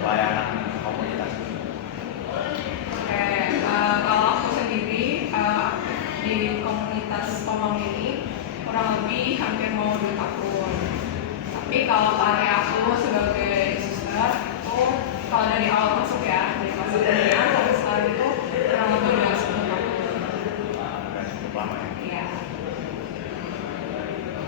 pelayanan komunitas? Oke, kalau aku sendiri di komunitas Tomang ini kurang lebih hampir mau 2 tahun. Tapi kalau karya aku sebagai suster itu kalau dari awal masuk ya, dari masa kuliah sampai sekarang itu kurang lebih udah 10 tahun. Udah cukup lama ya. Iya.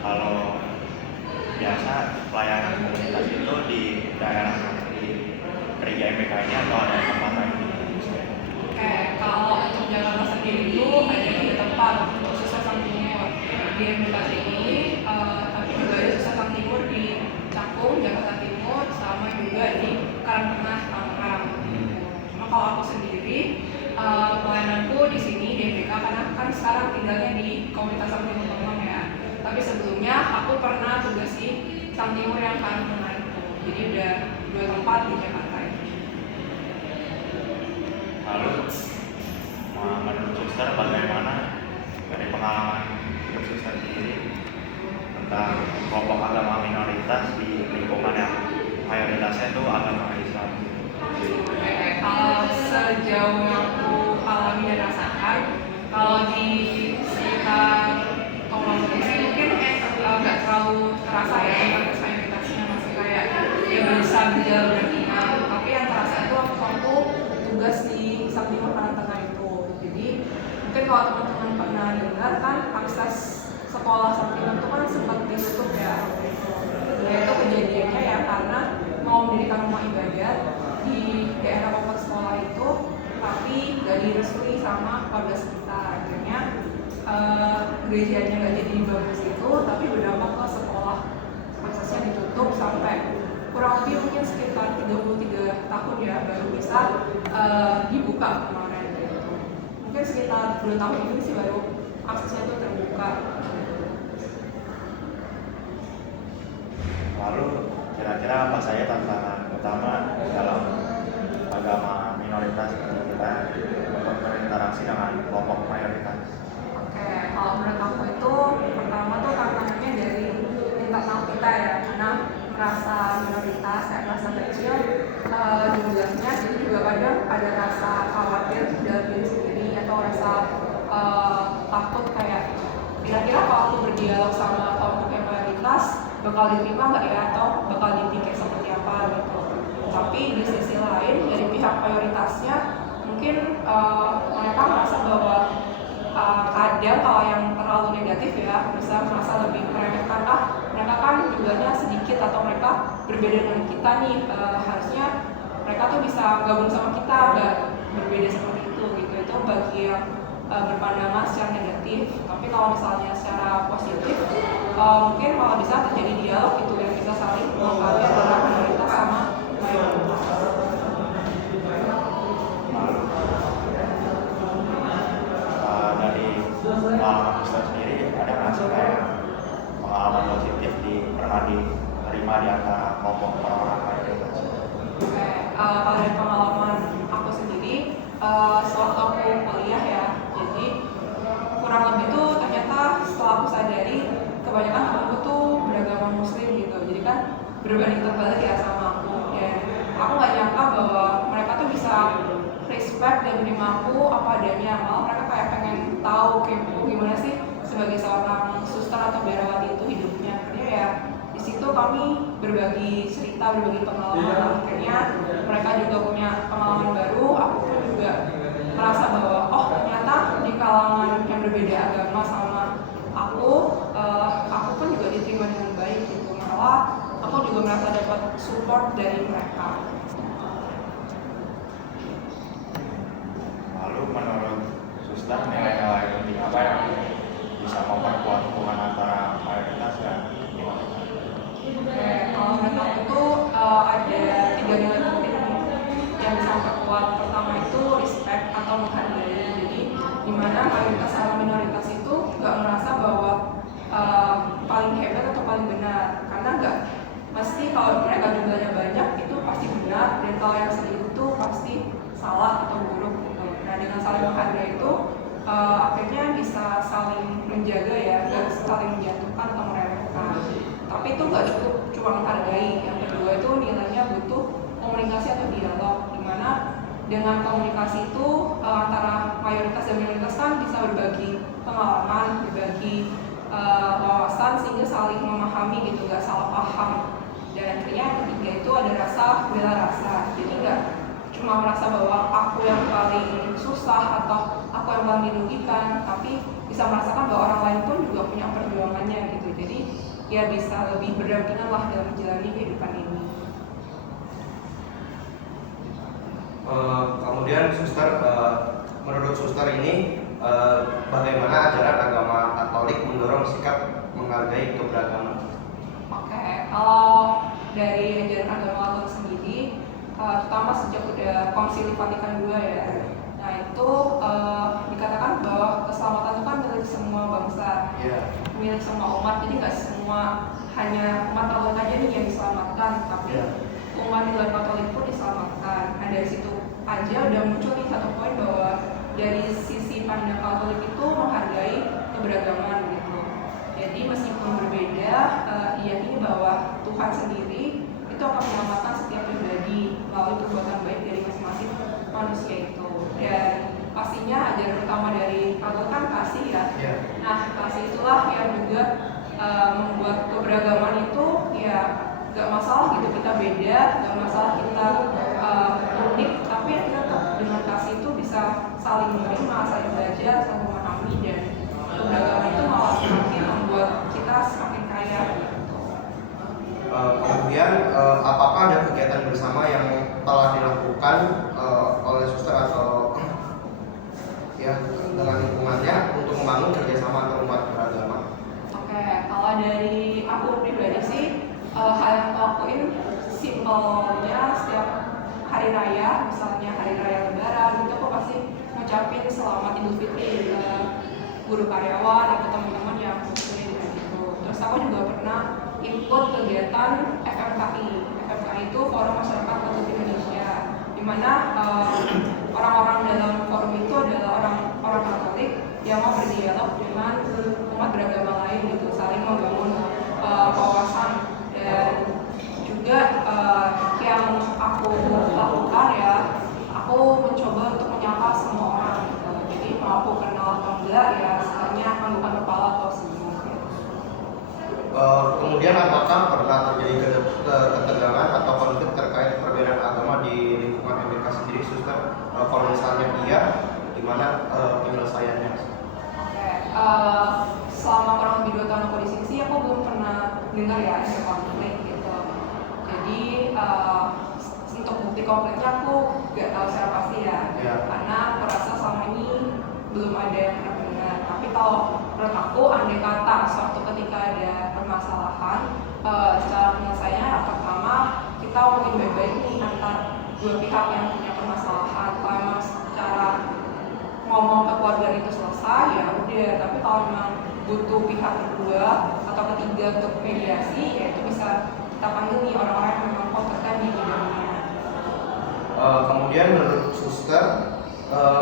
Kalau biasa pelayanan komunitas itu di daerah di gereja MBK ini atau ada tempat lain? Oke, kalau untuk Jakarta sendiri itu ada 3 tempat untuk Susah Sang Timur di MBK ini, tapi juga ada Susah Sang Timur di Cakung, Jakarta Timur, sama juga di Karangtengah, Tangerang. Cuma kalau aku sendiri, pelayananku di sini di MBK karena kan sekarang tinggalnya di komunitas Sang Timur Tomang ya. Tapi sebelumnya aku pernah tugas di Sang Timur yang Karangtengah itu. Jadi udah 2 tempat di Jakarta ini. Lalu menurut suster bagaimana dari pengalaman hidup suster sendiri tentang kelompok agama minoritas di lingkungan yang mayoritasnya itu agama Islam? Oke, kalau sejauh yang aku alami dan rasakan, kalau di sekitar Tomang ini sih mungkin nggak terlalu terasa ya tentang mayoritasnya, masih kayak ya bisa berjalan beriman. Tapi yang terasa itu waktu tugas di Sang Timur Karangtengah itu. Jadi mungkin kalau teman-teman pernah dengar kan akses sekolah Sang Timur itu kan sempat ditutup ya waktu itu. Nah itu kejadiannya ya karena mau mendirikan rumah ibadat di daerah kompleks sekolah itu, tapi nggak direstui sama warga sekitar. Akhirnya gerejanya nggak jadi dibangun situ, tapi berdampak ke sekolah. Aksesnya ditutup sampai kurang lebih mungkin sekitar 33 tahun ya baru bisa dibuka kemarin gitu. Mungkin sekitar 2 tahun ini sih baru aksesnya itu terbuka. Lalu kira-kira apa saja tantangan utama dalam agama minoritas kita untuk berinteraksi dengan kelompok mayoritas? Oke, kalau menurut aku itu pertama tuh tantangannya dari internal kita ya, karena merasa minoritas, kayak merasa kecil jumlahnya, jadi juga kadang ada rasa khawatir dalam diri sendiri atau rasa takut kayak kira-kira kalau aku berdialog sama kelompok yang mayoritas bakal diterima nggak ya atau bakal dipikir seperti apa gitu. Tapi di sisi lain dari pihak mayoritasnya mungkin mereka merasa bahwa kadang kalau yang terlalu negatif ya bisa merasa lebih meremehkan, mereka kan jumlahnya sedikit atau mereka berbeda dengan kita nih, harusnya mereka tuh bisa gabung sama kita, nggak berbeda seperti itu gitu. Itu bagi yang berpandangan secara negatif. Tapi kalau misalnya secara positif mungkin kalau bisa terjadi dialog gitu yang bisa saling menghargai antara minoritas sama mayoritas. Dari pengalaman suster sendiri ada nggak sih kayak pengalaman positif pernah diterima di antara kelompok orang-orang mayoritas? Oke, kalau dari pengalaman aku sendiri, sewaktu aku kuliah ya, jadi kurang lebih tuh ternyata setelah aku sadari kebanyakan temanku tuh beragama muslim gitu, jadi kan berbanding terbalik ya sama aku. Dan aku nggak nyangka bahwa mereka tuh bisa respect dan menerima aku apa adanya, malah mereka kayak pengen tahu kepo gimana sih sebagai seorang suster atau biarawati itu hidupnya. Akhirnya ya di situ kami berbagi cerita, berbagi pengalaman. Akhirnya mereka juga punya pengalaman baru, aku pun juga merasa bahwa oh ternyata di kalangan yang berbeda agama sama aku pun juga diterima dengan baik gitu. Malah aku juga merasa dapat support dari mereka. Lalu menurut suster nilai-nilai penting apa yang bisa memperkuat hubungan antara mayoritas dan minoritas? Oke, kalau menurut aku tuh ada 3 nilai penting yang bisa memperkuat. Pertama itu respect atau menghargai. Jadi dimana mayoritas sama minoritas itu nggak merasa bahwa paling hebat atau paling benar, karena nggak mesti kalau mereka jumlahnya banyak itu pasti benar, dan kalau yang sedikit itu pasti salah atau buruk gitu. Nah dengan saling menghargai itu akhirnya bisa saling menjaga ya, nggak saling menjatuhkan atau meremehkan. Tapi itu nggak cukup cuma menghargai. Yang kedua itu nilainya butuh dengan komunikasi itu antara mayoritas dan minoritas kan bisa berbagi pengalaman, berbagi wawasan sehingga saling memahami gitu, nggak salah paham. Dan akhirnya yang ketiga itu ada rasa bela rasa, jadi nggak cuma merasa bahwa aku yang paling susah atau aku yang paling dirugikan, tapi bisa merasakan bahwa orang lain pun juga punya perjuangannya gitu. Jadi ya bisa lebih berdampingan lah dalam menjalani kehidupan ini. Kemudian suster, menurut suster ini bagaimana ajaran agama Katolik mendorong sikap menghargai keberagaman? Oke, kalau dari ajaran agama Katolik sendiri, terutama sejak udah Konsili Vatikan II ya, nah itu dikatakan bahwa keselamatan itu kan milik semua bangsa, milik semua umat, jadi nggak semua hanya umat Katolik aja nih yang diselamatkan, tapi umat di luar Katolik pun diselamatkan. Nah dari situ aja udah muncul nih satu poin bahwa dari sisi pandang Katolik itu menghargai keberagaman gitu. Jadi meskipun berbeda, yakini bahwa Tuhan sendiri itu akan menyelamatkan setiap pribadi melalui perbuatan baik dari masing-masing manusia itu. Dan pastinya ajaran utama dari Katolik kan kasih ya. Nah kasih itulah yang juga membuat keberagaman itu ya gak masalah gitu kita beda, gak masalah kita unik, tapi ya kita tetap dengan kasih itu bisa saling menerima, saling belajar, saling memahami, dan keberagaman itu malah semakin membuat kita semakin kaya gitu. Kemudian apakah ada kegiatan bersama yang telah dilakukan oleh suster atau ya dengan lingkungannya untuk membangun kerjasama antar umat beragama? Oke, kalau dari aku pribadi sih hal yang aku lakuin simpelnya setiap hari raya, misalnya hari raya Lebaran, itu aku pasti ngucapin selamat Idul Fitri ke guru karyawan atau teman-teman yang muslim gitu. Terus aku juga pernah ikut kegiatan FMKI. FMKI itu Forum Masyarakat Katolik Indonesia, di mana orang-orang dalam forum itu adalah orang-orang Katolik yang mau berdialog dengan umat beragama lain gitu, saling membangun wawasan. Dan juga yang aku lakukan ya, aku mencoba untuk menyapa semua orang gitu. Jadi mau aku kenal atau enggak ya, sebenarnya anggukan kepala atau senyum gitu. Kemudian apakah pernah terjadi ketegangan atau konflik terkait perbedaan agama di lingkungan MBK sendiri, suster? Kalau misalnya iya, gimana penyelesaiannya? Selama kurang lebih 2 tahun aku di sini sih aku belum pernah dengar ya ada konflik gitu. Jadi untuk bukti konfliknya aku gak tahu secara pasti ya, karena aku rasa selama ini belum ada yang pernah dengar. Tapi kalau menurut aku, andai kata suatu ketika ada permasalahan, cara penyelesaiannya yang pertama kita ngomongin baik-baik nih antar dua pihak yang punya permasalahan. Kalau memang secara ngomong ke keluarga itu selesai ya udah, tapi kalau memang butuh pihak kedua atau ketiga untuk mediasi, ya itu bisa kita panggil nih orang-orang yang memang kompeten di bidangnya. Kemudian menurut suster,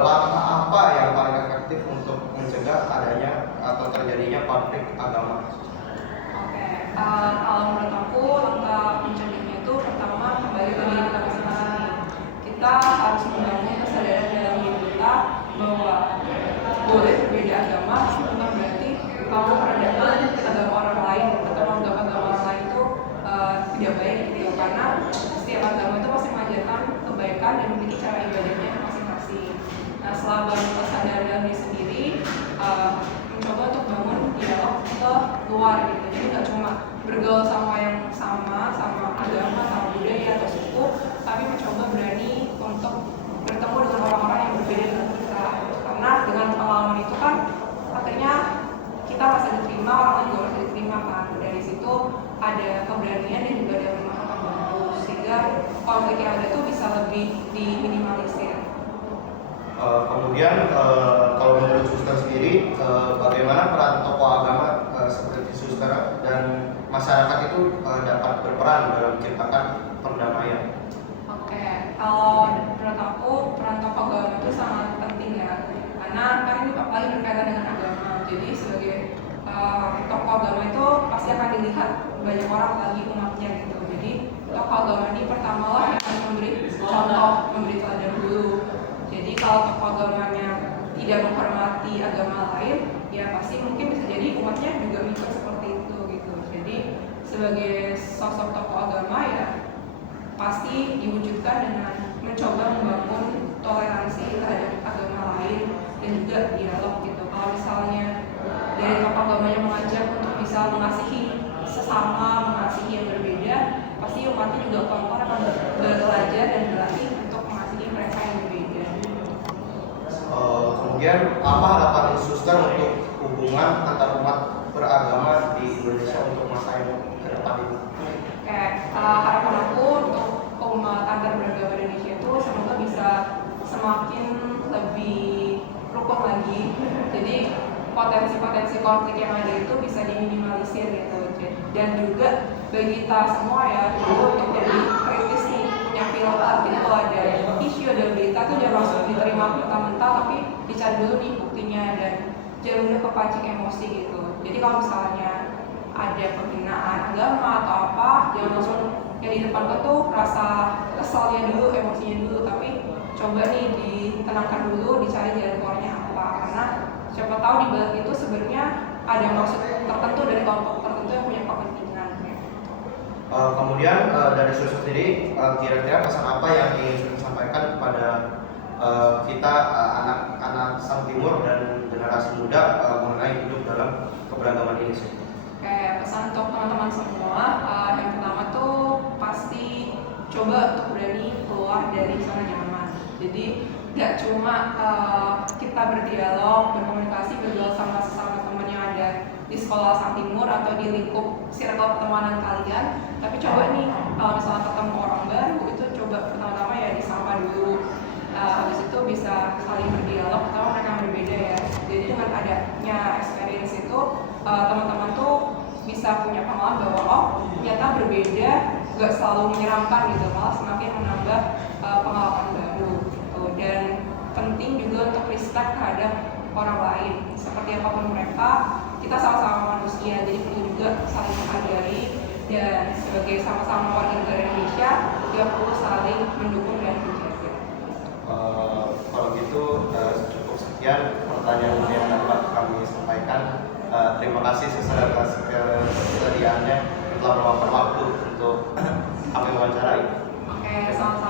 langkah apa yang paling efektif untuk mencegah adanya atau terjadinya konflik agama? Kalau menurut aku langkah mencegahnya itu pertama kembali ke diri kita masing-masing. Kita harus membangun kesadaran dalam diri kita bahwa boleh berbeda agama, bukan berarti kamu merendahkan agama orang lain atau menganggap agama orang lain itu tidak baik gitu. Karena setiap agama itu pasti mengajarkan kebaikan dan memiliki cara ibadahnya masing-masing. Nah, setelah bangun kesadaran dalam diri sendiri, mencoba untuk bangun dialog ke luar gitu. Jadi nggak cuma bergaul sama yang sama agama, sama budaya atau suku, tapi mencoba berani untuk bertemu dengan orang-orang yang berbeda dengan kita. Karena dengan pengalaman itu kan akhirnya kita merasa diterima, orang lain juga merasa diterima kan. Dari situ ada keberanian dan juga ada pemahaman baru, sehingga konflik yang ada tuh bisa lebih diminimalisir. Kemudian kalau menurut suster sendiri, bagaimana peran tokoh agama seperti suster dan masyarakat itu dapat berperan dalam menciptakan perdamaian? Kalau menurut aku peran tokoh agama itu sangat penting ya, karena kan ini paling berkaitan dengan agama. Jadi sebagai tokoh agama itu pasti akan dilihat banyak orang lagi umatnya gitu. Jadi tokoh agama ini pertama lah yang memberi contoh, memberi teladan dulu. misal tokoh agamanya tidak menghormati agama lain, ya pasti mungkin bisa jadi umatnya juga mikir seperti itu gitu. Jadi sebagai sosok tokoh agama ya pasti diwujudkan dengan mencoba membangun toleransi terhadap agama lain dan juga dialog gitu. Kalau misalnya dari tokoh agamanya mengajak untuk bisa mengasihi sesama, mengasihi yang berbeda, pasti umatnya juga pelan-pelan akan belajar dan berlatih untuk mengasihi mereka yang berbeda. Kemudian apa harapan suster untuk hubungan antar umat beragama di Indonesia untuk masa yang ke depan ini? Harapan aku untuk umat antar beragama Indonesia itu semoga bisa semakin lebih rukun lagi. Jadi potensi-potensi konflik yang ada itu bisa diminimalisir gitu. Dan juga bagi kita semua ya coba untuk lebih kritis nih, punya filter. Jadi kalau ada isu, ada berita tuh jangan langsung diterima mentah-mentah, tapi dicari dulu nih buktinya dan jangan mudah kepancing emosi gitu. Jadi kalau misalnya ada penghinaan agama atau apa, jangan langsung yang di depan tuh rasa kesalnya dulu, emosinya dulu, tapi coba nih ditenangkan dulu, dicari jalan keluarnya apa. Karena siapa tahu di balik itu sebenarnya ada maksud tertentu dari kelompok tertentu yang punya kepentingan. Kemudian dari suster sendiri, kira-kira pesan apa yang ingin suster sampaikan kepada kita anak-anak Sang Timur dan generasi muda mengenai hidup dalam keberagaman ini sih? Pesan untuk teman-teman semua, yang pertama tuh pasti coba untuk berani keluar dari zona nyaman. Jadi gak cuma kita berdialog, berkomunikasi, bergaul sama sesama teman yang ada di sekolah Sang Timur atau di lingkup circle pertemanan kalian, tapi coba nih misalnya ketemu orang baru itu coba pertama-tama ya disapa dulu. Habis itu bisa saling berdialog atau mereka yang berbeda ya. Jadi dengan adanya experience itu teman-teman tuh bisa punya pengalaman bahwa oh ternyata berbeda, gak selalu menyeramkan gitu, malah semakin menambah pengalaman baru gitu. Dan penting juga untuk respect terhadap orang lain, seperti apapun mereka, kita sama-sama manusia, jadi perlu juga saling menghargai dan sebagai sama-sama warga negara Indonesia, kita perlu saling mendukung dan menjaga. Kalau gitu cukup sekian pertanyaan yang dapat kami sampaikan. Terima kasih atas kesediaannya telah meluangkan waktu untuk kami wawancarai. Oke, sama-sama.